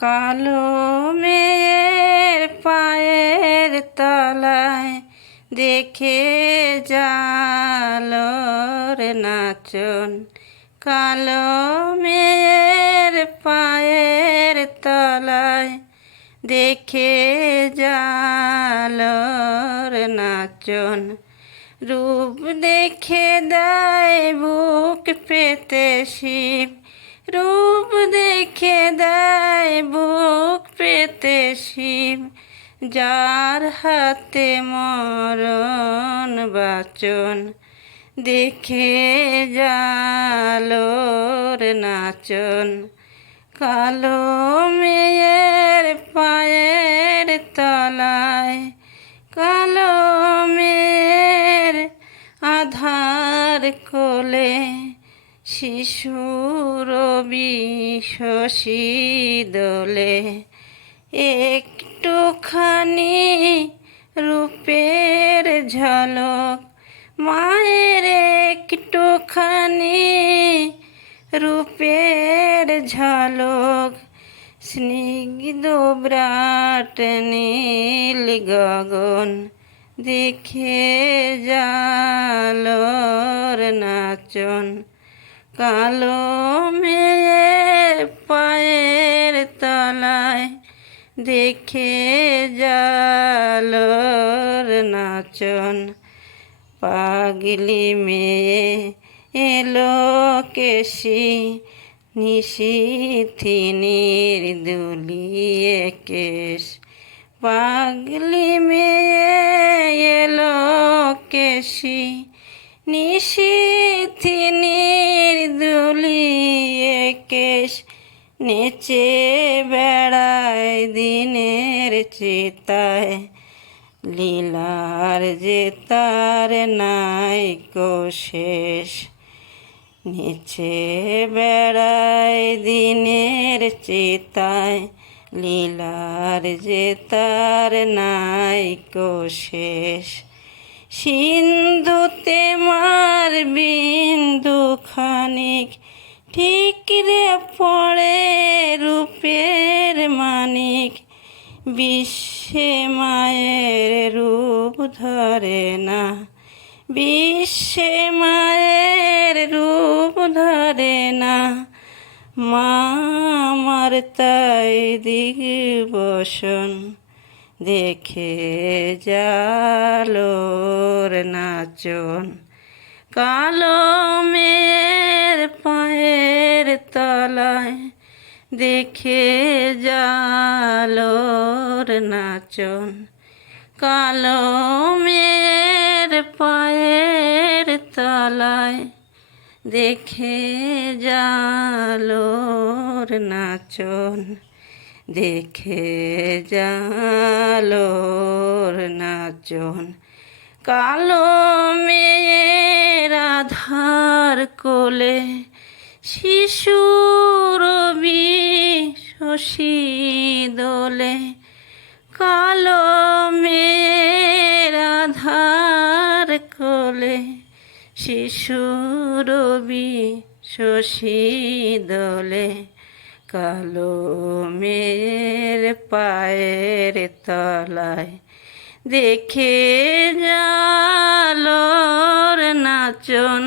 কালো মেয়ের পায়ের তলায় দেখে জালোর নাচন। কালো মেয়ের পায়ের তলায় দেখে জালোর নাচন। রূপ দেখে দেয় বুক পেতে শিব, রূপ দেখে যার হাতে মরণ বাচন, দেখে জালোর নাচন। কালো মেয়ের পায়ের তলায়, কালো মেয়ের আধার কোলে, শিশুর বিশসী দোলে। একটুখানি রূপের ঝলক, মায়ের একটুখানি রূপের ঝলক, স্নিগ্ধ ব্রাট নীল গগন দেখে জালোর নাচন, কালো মেয়ের দেখে জালোর নাচন পাগলি মেয়ে এলো কেশি নিশিথিনির দুলিয়ে কেশ। পাগলি মেয়ে এলো কেশি নিশিথিনির দুলিয়ে কেশ। নেচে বেড়ায় দিনের চেতায়। লীলার যে তার নাই শেষ। নিচে বেড়ায় দিনের চেতায়, লীলার যে তার নাই শেষ। সিন্ধুতে মার বিন্দু খানিক ঠিক রে পড়ে রূপের মানিক। বিশ্বে মায়ের রূপ ধরে না। বিশ্বে মায়ের রূপ ধরে না। মা আমার তাই দিগবসন দেখে জালোর নাচন। কালো মেয়ের পায়ের তলায় দেখে জালোর নাচন। কালো মেয়ের পায়ের তলায় দেখে জালোর নাচন। দেখে জালোর নাচন। কালো মেয়ের আধার কোলে শিশুর শশী দোলে কালো মেয়ের আধার কোলে। শিশুর শশী দোলে কালো মেয়ের পায়ের তলায়। দেখে জালোর নাচন